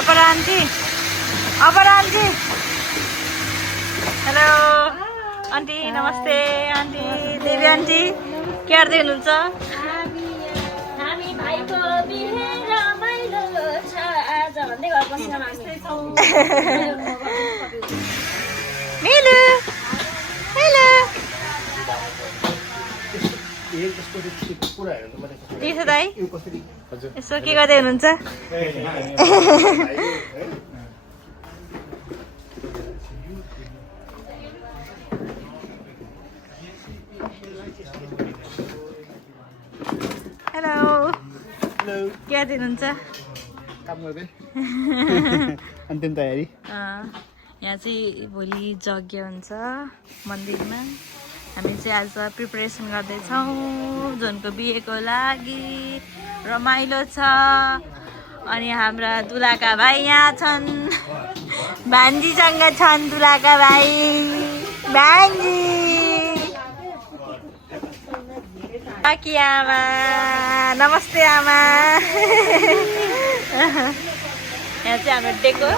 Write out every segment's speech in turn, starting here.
अपरा aunty hello aunty नमस्ते aunty देवी aunty के गर्दै हुनुहुन्छ हेलो हेलो त्यसो दाइ यसो के गर्दै हुनुहुन्छ हेलो के गर्दै हुनुहुन्छ काम गर्दै अन्तिम तयारी यहाँ चाहिँ भोलि यज्ञ हुन्छ मन्दिरमा हामी चाहिँ आज प्रिपरेसन गर्दैछौँ जोनको बिहेको लागि रमाइलो छ अनि हाम्रा दुलाका भाइ यहाँ छन् भान्जीसँग छन् दुलाका भाइ भान्जी काकी आमा नमस्ते आमा यहाँ चाहिँ हाम्रो डेको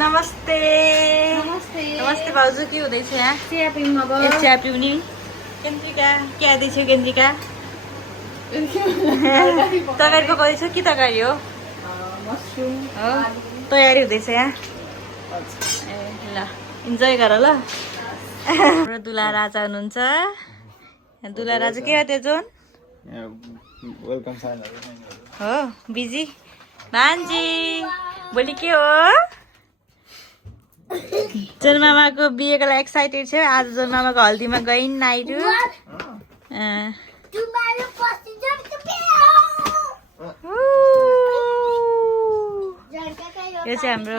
नमस्ते नमस्ते भाउजू के हुँदैछ यहाँ चिया पिउने केन्द्रिका के आउँदैछ केन्द्रिका तरकारी पकाउँदैछ के तरकारी हो तयारी हुँदैछ यहाँ ए ल इन्जोय गर ल हाम्रो दुला राजा हुनुहुन्छ दुला राजा के हो त्यो जोन हो बिजी भान्जी भोलि के हो जोनमामाको बिहेको लागि एक्साइटेड छ आज जोनमामाको हल्दीमा गइन् नाइडु यो चाहिँ हाम्रो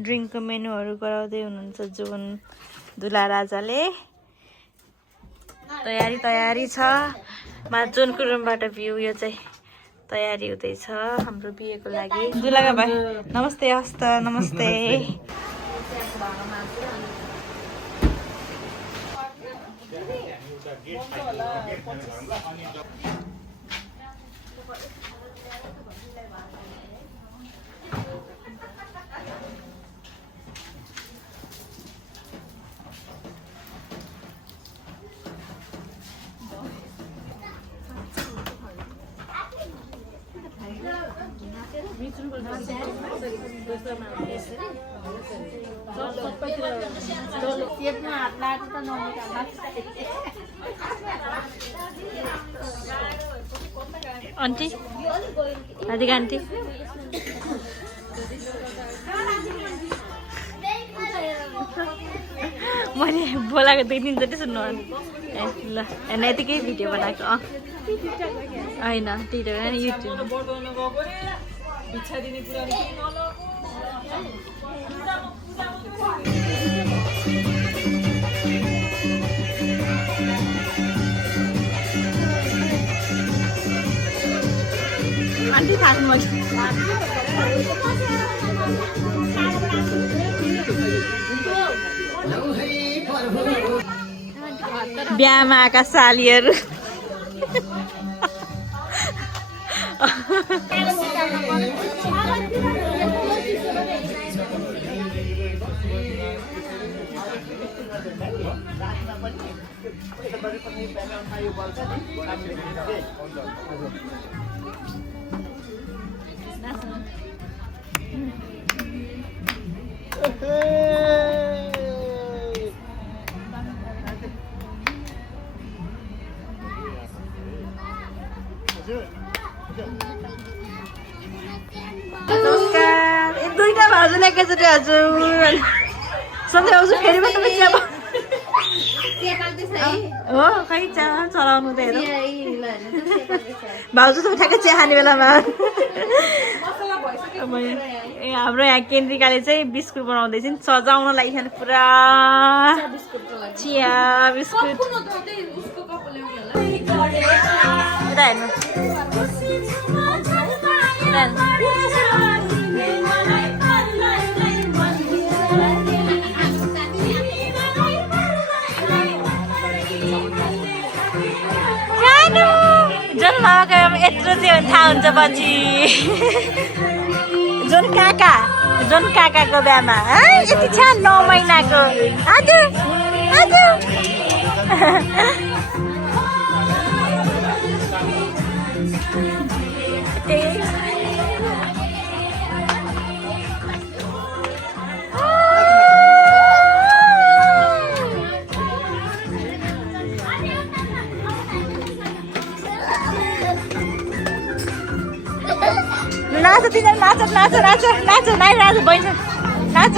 ड्रिङ्कको मेनुहरू गराउँदै हुनुहुन्छ जोन दुला राजाले तयारी छ जोनको रुमबाट भ्यू यो चाहिँ तयारी हुँदैछ हाम्रो बिहेको लागि दुलाका भाइ नमस्ते हस्त नमस्ते आन्टी राधिका आन्टी मैले बोलाएको 2 दिनचोटि सुन्नु ए ल हेर्न यतिकै भिडियो बनाएको होइन टिकटक होइन युट्युब आन्टी थाक्नु बिहामा आएका सालीहरू नमस्कार दुईटा भाउजूले एकैचोटि हजुर सधैँ आउँछु फेरि पनि तपाईँ हो खै चिया चलाउनु त हेरौँ भाउजू तपाईँ ठ्याक्कै चिया खाने बेलामा ए हाम्रो यहाँ केन्द्रिकाले चाहिँ बिस्कुट बनाउँदैछन् सजाउनलाई खाने पुरा चिया बिस्कुट यता हेर्नु जन्माएको यत्रो चाहिँ थाहा हुन्छ पछि जुन काकाको बिहामा यति छ 9 महिनाको हजुर हजुर नाच तिनीहरू नाच नाच नाच नाच नाइ नाच बहिनी नाच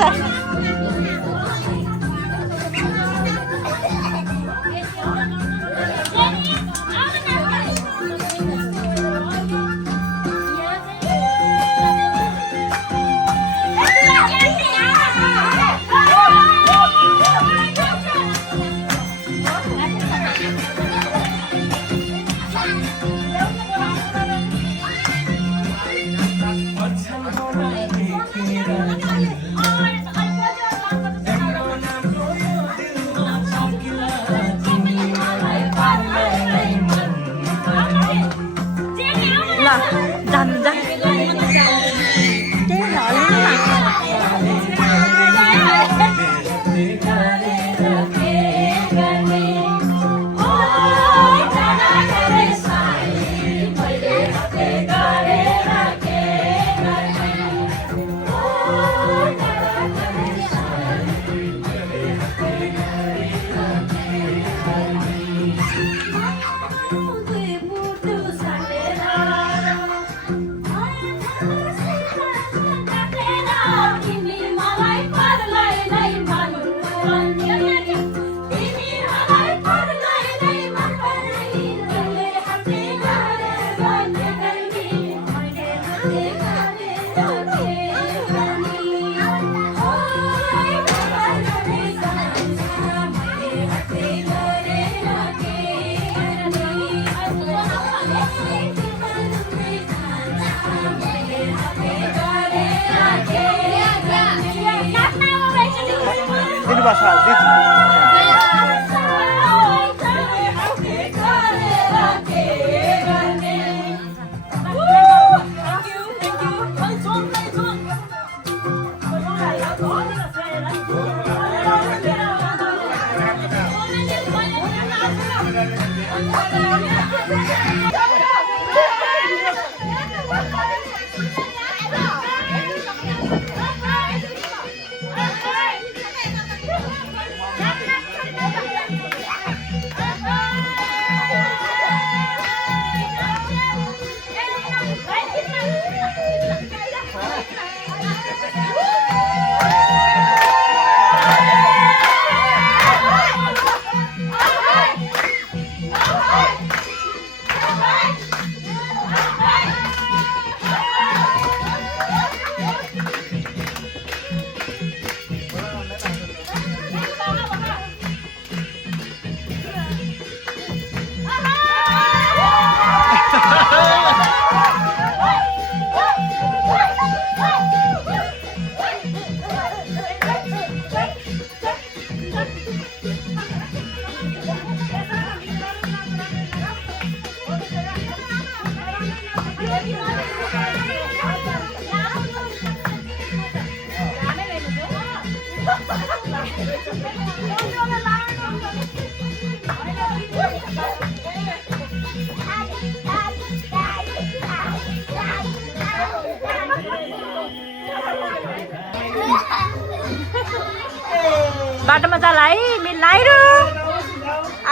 बाटोमा चल है मिलाइरो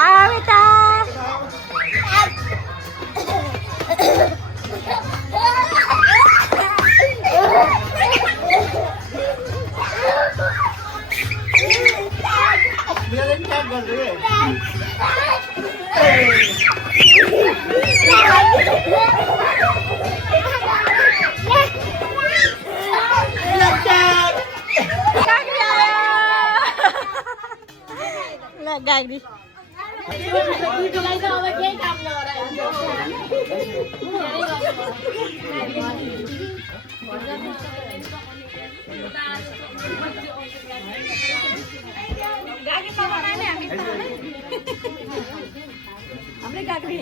आवेता गाग्री हाम्रै गाग्री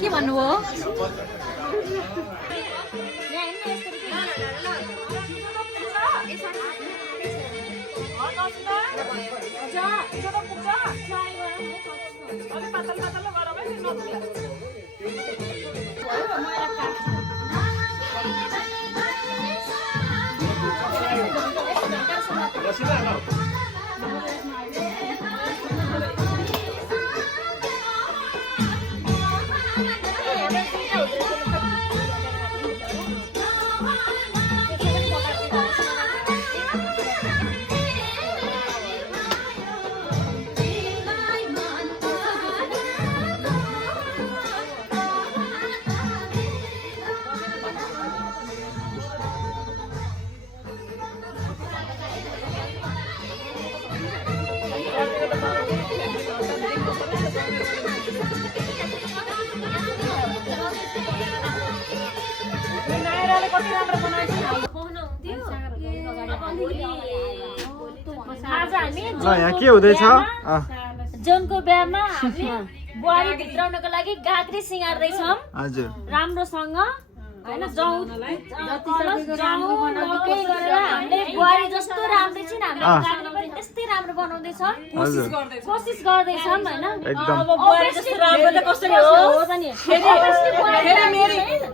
के भन्नुभयो यहाँ के हुँदैछ जनको बिहामा हामी बुहारी भित्राउनको लागि गाग्री सिँगार्दैछौँ हजुर राम्रोसँग हैन जाउँ मकै गरेर हामीले बुहारी जस्तो राम्रै छिन् हामीले गाग्री पनि त्यस्तै राम्रो बनाउँदैछौँ कोसिस गर्दैछौँ हैन एकदम बुहारी जस्तो राम्रो त कसरी हो त नि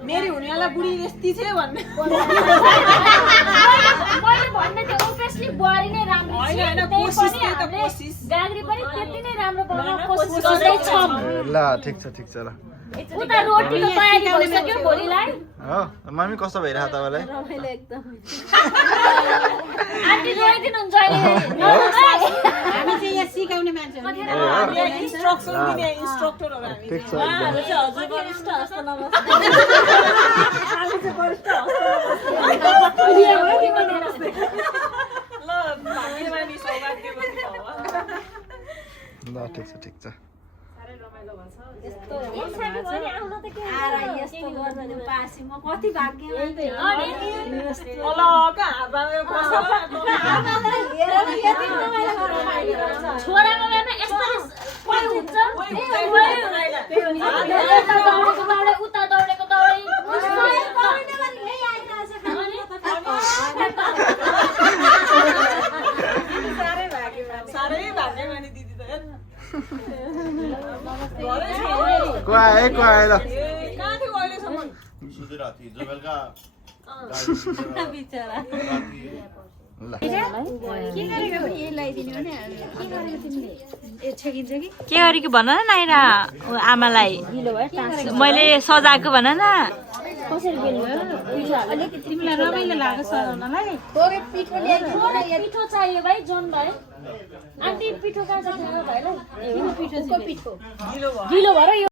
मेरी हुनेवाला बुढी यस्ती थियो भन्ने मैले भन्ने त्यो ओभियसली बुहारी नै राम्रो छ गाग्री पनि त्यति नै राम्रो बनाउन कोसिस गर्दैछौँ ल ठिक छ ल उता रोटीको तयारी भइसक्यो भोलिलाई हो मम्मी कस्तो भइरहेको तपाईँलाई आन्टी रोइदिनुहुन्छ अहिले हामी चाहिँ यहाँ सिकाउने मान्छे हो इन्स्ट्रक्सन दिने इन्स्ट्रक्टरहरु हामी ठिक छ उहाँहरु चाहिँ हजुर वरिष्ठ हस्त नमस्ते हामी चाहिँ वरिष्ठ हस्त ल भाग्यमानी सौभाग्यवती भव ल ठिक छ कति भाग्यमानी छोराको बेलामा यस्तो कोही हुन्छ उता दौडेको दौडै साह्रै भाग्यमानी दिदी त को आयो ल कहाँ थियो अहिलेसम्म के गरेको भन न नाइरा आमालाई मैले सजाएको भन न तिमीलाई रमाइलो लाग्यो सजाउनलाई पिठो चाहियो भाइ जोन भाइ आन्टी पिठो कहाँ छ भाइलाई पिठो गिलो भएर